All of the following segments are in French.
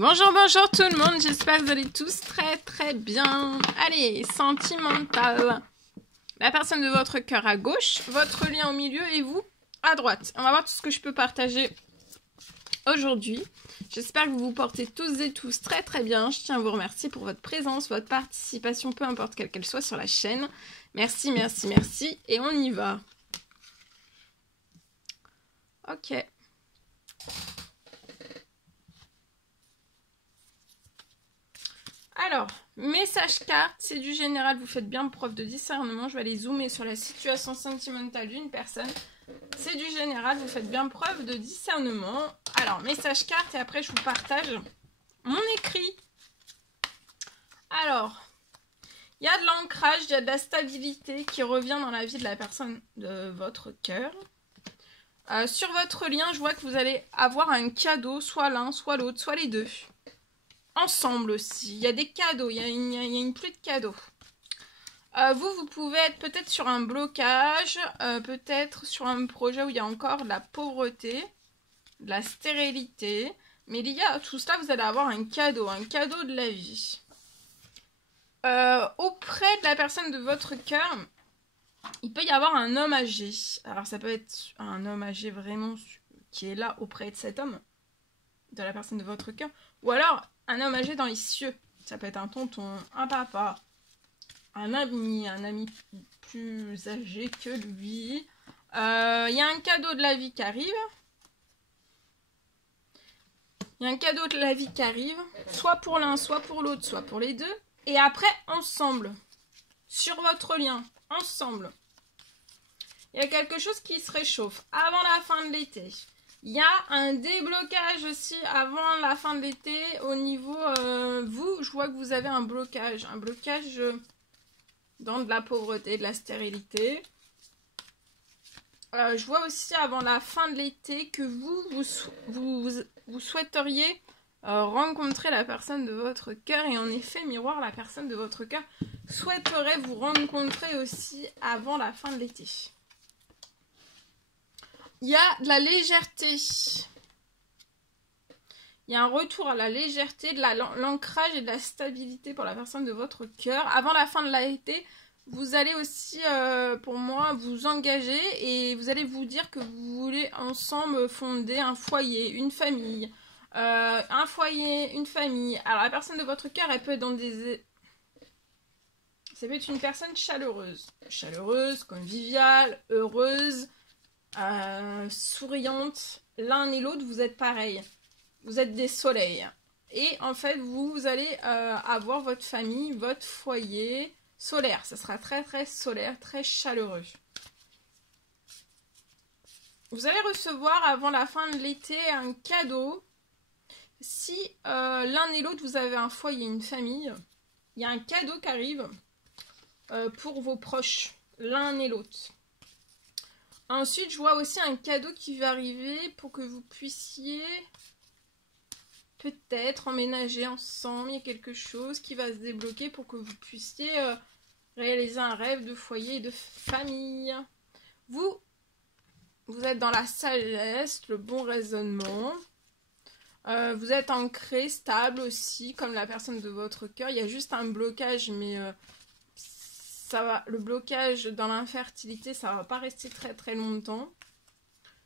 Bonjour, bonjour tout le monde, j'espère que vous allez tous très bien. Allez, sentimental. La personne de votre cœur à gauche, votre lien au milieu et vous à droite. On va voir tout ce que je peux partager aujourd'hui. J'espère que vous vous portez tous et tous très bien. Je tiens à vous remercier pour votre présence, votre participation, peu importe quelle qu'elle soit sur la chaîne. Merci. Et on y va. Ok. Alors, message carte, c'est du général, vous faites bien preuve de discernement. Je vais aller zoomer sur la situation sentimentale d'une personne. C'est du général, vous faites bien preuve de discernement. Alors, message carte et après je vous partage mon écrit. Alors, il y a de l'ancrage, il y a de la stabilité qui revient dans la vie de la personne de votre cœur. Sur votre lien, je vois que vous allez avoir un cadeau, soit l'un, soit l'autre, soit les deux. Ensemble aussi, il y a des cadeaux, il y a une pluie de cadeaux. Vous pouvez être peut-être sur un blocage, peut-être sur un projet où il y a encore de la pauvreté, de la stérilité. Mais il y a tout cela, vous allez avoir un cadeau de la vie. Auprès de la personne de votre cœur, il peut y avoir un homme âgé. Alors ça peut être un homme âgé vraiment qui est là auprès de cet homme, de la personne de votre cœur. Ou alors un homme âgé dans les cieux. Ça peut être un tonton, un papa, un ami plus âgé que lui. Il y a un cadeau de la vie qui arrive. Soit pour l'un, soit pour l'autre, soit pour les deux. Et après, ensemble. Sur votre lien. Ensemble. Il y a quelque chose qui se réchauffe avant la fin de l'été. Il y a un déblocage aussi avant la fin de l'été au niveau... vous, je vois que vous avez un blocage. Un blocage dans de la pauvreté, de la stérilité. Je vois aussi avant la fin de l'été que vous souhaiteriez rencontrer la personne de votre cœur. Et en effet, miroir, la personne de votre cœur souhaiterait vous rencontrer aussi avant la fin de l'été. Il y a de la légèreté. Il y a un retour à la légèreté, de l'ancrage et de la stabilité pour la personne de votre cœur. Avant la fin de l'été, vous allez aussi, pour moi, vous engager et vous allez vous dire que vous voulez ensemble fonder un foyer, une famille. Un foyer, une famille. Alors, la personne de votre cœur, elle peut être dans des... Ça peut être une personne chaleureuse. Chaleureuse, conviviale, heureuse, souriante. L'un et l'autre, vous êtes pareil. Vous êtes des soleils. Et en fait, vous allez avoir votre famille, votre foyer solaire. Ça sera très solaire, très chaleureux. Vous allez recevoir avant la fin de l'été un cadeau. Si l'un et l'autre, vous avez un foyer, une famille, il y a un cadeau qui arrive pour vos proches, l'un et l'autre. Ensuite, je vois aussi un cadeau qui va arriver pour que vous puissiez peut-être emménager ensemble. Il y a quelque chose qui va se débloquer pour que vous puissiez réaliser un rêve de foyer et de famille. Vous êtes dans la sagesse, le bon raisonnement. Vous êtes ancré, stable aussi, comme la personne de votre cœur. Il y a juste un blocage, mais ça va. Le blocage dans l'infertilité, ça va pas rester très longtemps.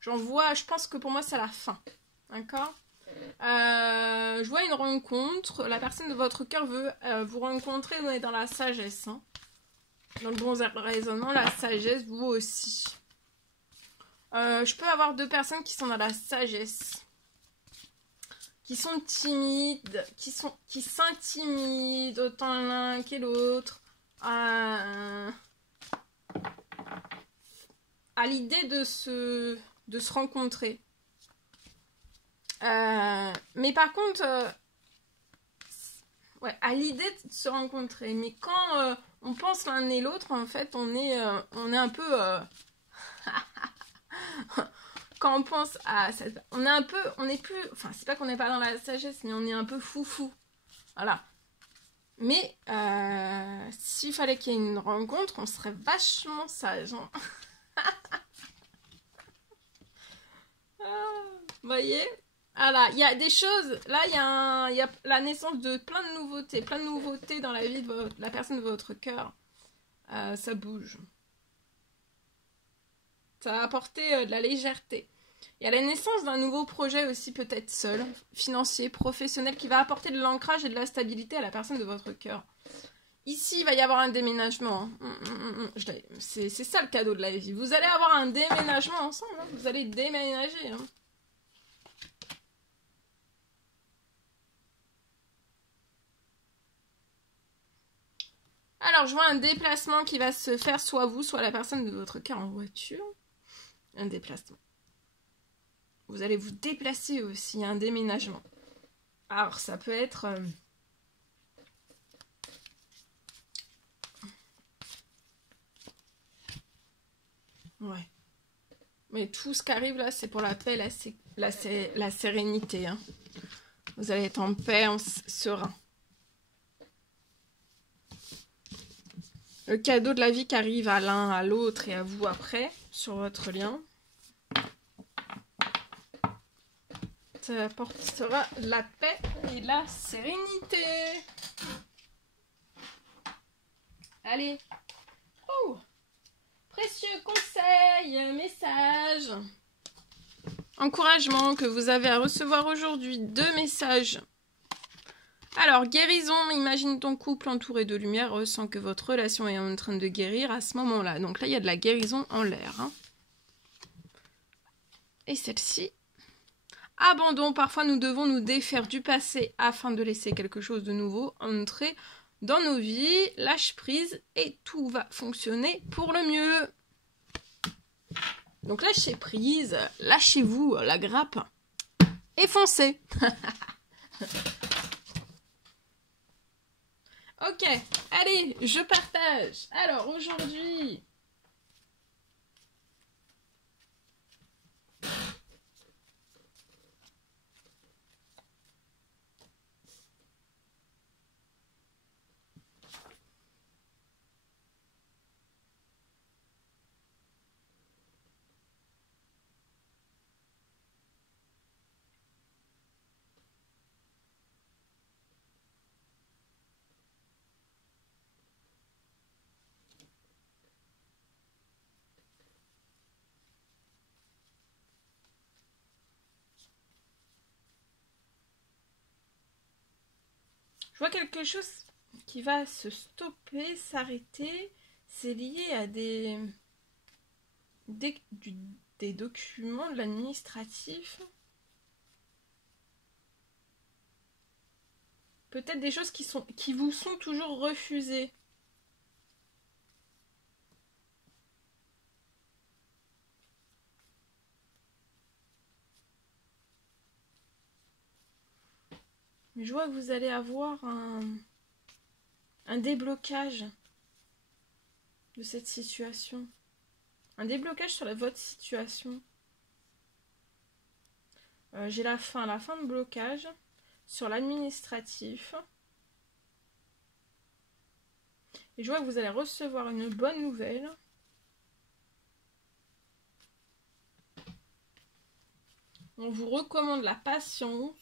J'en vois, je pense que pour moi, c'est la fin. D'accord ? Je vois une rencontre. La personne de votre cœur veut vous rencontrer. On est dans la sagesse. Hein. Dans le bon raisonnement, la sagesse, vous aussi. Je peux avoir deux personnes qui sont dans la sagesse. Qui sont timides. Qui s'intimident autant l'un que l'autre. À l'idée de se rencontrer. Mais par contre, ouais, à l'idée de se rencontrer. Mais quand on pense l'un et l'autre, en fait, on est un peu... quand on pense à... on est plus... Enfin, c'est pas qu'on n'est pas dans la sagesse, mais on est un peu foufou. Voilà. Mais s'il fallait qu'il y ait une rencontre, on serait vachement sage. Hein. Vous voyez ? Voilà, il y a des choses, là il y a la naissance de plein de nouveautés dans la vie de la personne de votre cœur. Ça bouge. Ça va apporter de la légèreté. Il y a la naissance d'un nouveau projet aussi, peut-être seul, financier, professionnel, qui va apporter de l'ancrage et de la stabilité à la personne de votre cœur. Ici, il va y avoir un déménagement. C'est ça le cadeau de la vie. Vous allez avoir un déménagement ensemble. Hein. Vous allez déménager. Hein. Alors, je vois un déplacement qui va se faire soit vous, soit la personne de votre cœur en voiture. Un déplacement. Vous allez vous déplacer aussi, un déménagement. Alors, ça peut être... Ouais. Mais tout ce qui arrive là, c'est pour la paix, la sérénité. Hein. Vous allez être en paix, serein. Le cadeau de la vie qui arrive à l'un, à l'autre et à vous après, sur votre lien. Ça apportera la paix et la sérénité. Allez. Oh, précieux conseils, messages. Encouragement que vous avez à recevoir aujourd'hui. 2 messages. Alors, guérison, imagine ton couple entouré de lumière, ressent que votre relation est en train de guérir à ce moment-là. Donc là, il y a de la guérison en l'air. Hein. Et celle-ci. Abandon, parfois nous devons nous défaire du passé afin de laisser quelque chose de nouveau entrer dans nos vies. Lâche prise et tout va fonctionner pour le mieux. Donc lâchez prise, lâchez-vous la grappe et foncez. Ok, allez, je partage. Alors aujourd'hui... Je vois quelque chose qui va se stopper, s'arrêter. C'est lié à des documents de l'administratif. Peut-être des choses qui vous sont toujours refusées. Mais je vois que vous allez avoir un déblocage de cette situation. Un déblocage sur votre situation. J'ai la fin de blocage sur l'administratif. Et je vois que vous allez recevoir une bonne nouvelle. On vous recommande la patience.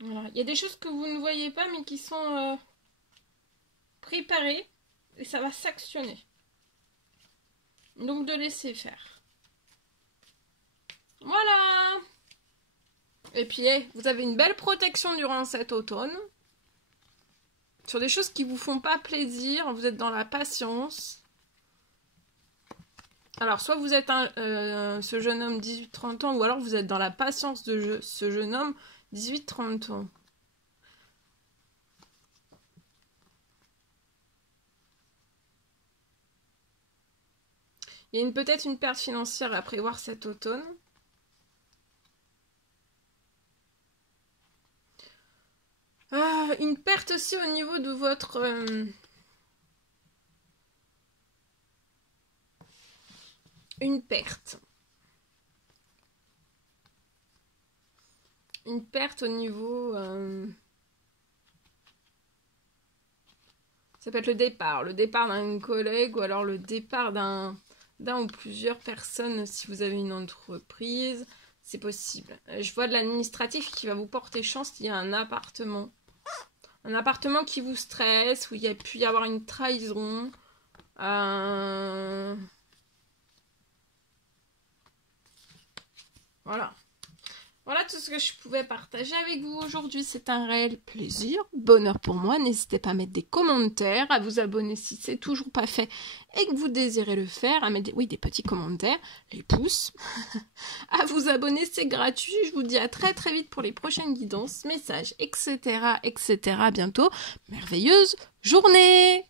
Voilà. Il y a des choses que vous ne voyez pas mais qui sont préparées et ça va s'actionner. Donc de laisser faire. Voilà. Et puis vous avez une belle protection durant cet automne. Sur des choses qui vous font pas plaisir, vous êtes dans la patience. Alors soit vous êtes ce jeune homme 18-30 ans ou alors vous êtes dans la patience de ce jeune homme 18-30 ans. Il y a peut-être une perte financière à prévoir cet automne. Une perte aussi au niveau de votre... une perte. Une perte au niveau... Ça peut être le départ d'un collègue ou alors le départ d'un ou plusieurs personnes si vous avez une entreprise. C'est possible. Je vois de l'administratif qui va vous porter chance. Il y a un appartement. Un appartement qui vous stresse, où il y a pu y avoir une trahison. Voilà. Voilà tout ce que je pouvais partager avec vous aujourd'hui. C'est un réel plaisir, bonheur pour moi. N'hésitez pas à mettre des commentaires, à vous abonner si c'est toujours pas fait et que vous désirez le faire, à mettre des petits commentaires, les pouces, à vous abonner, c'est gratuit. Je vous dis à très très vite pour les prochaines guidances, messages, etc. À bientôt. Merveilleuse journée!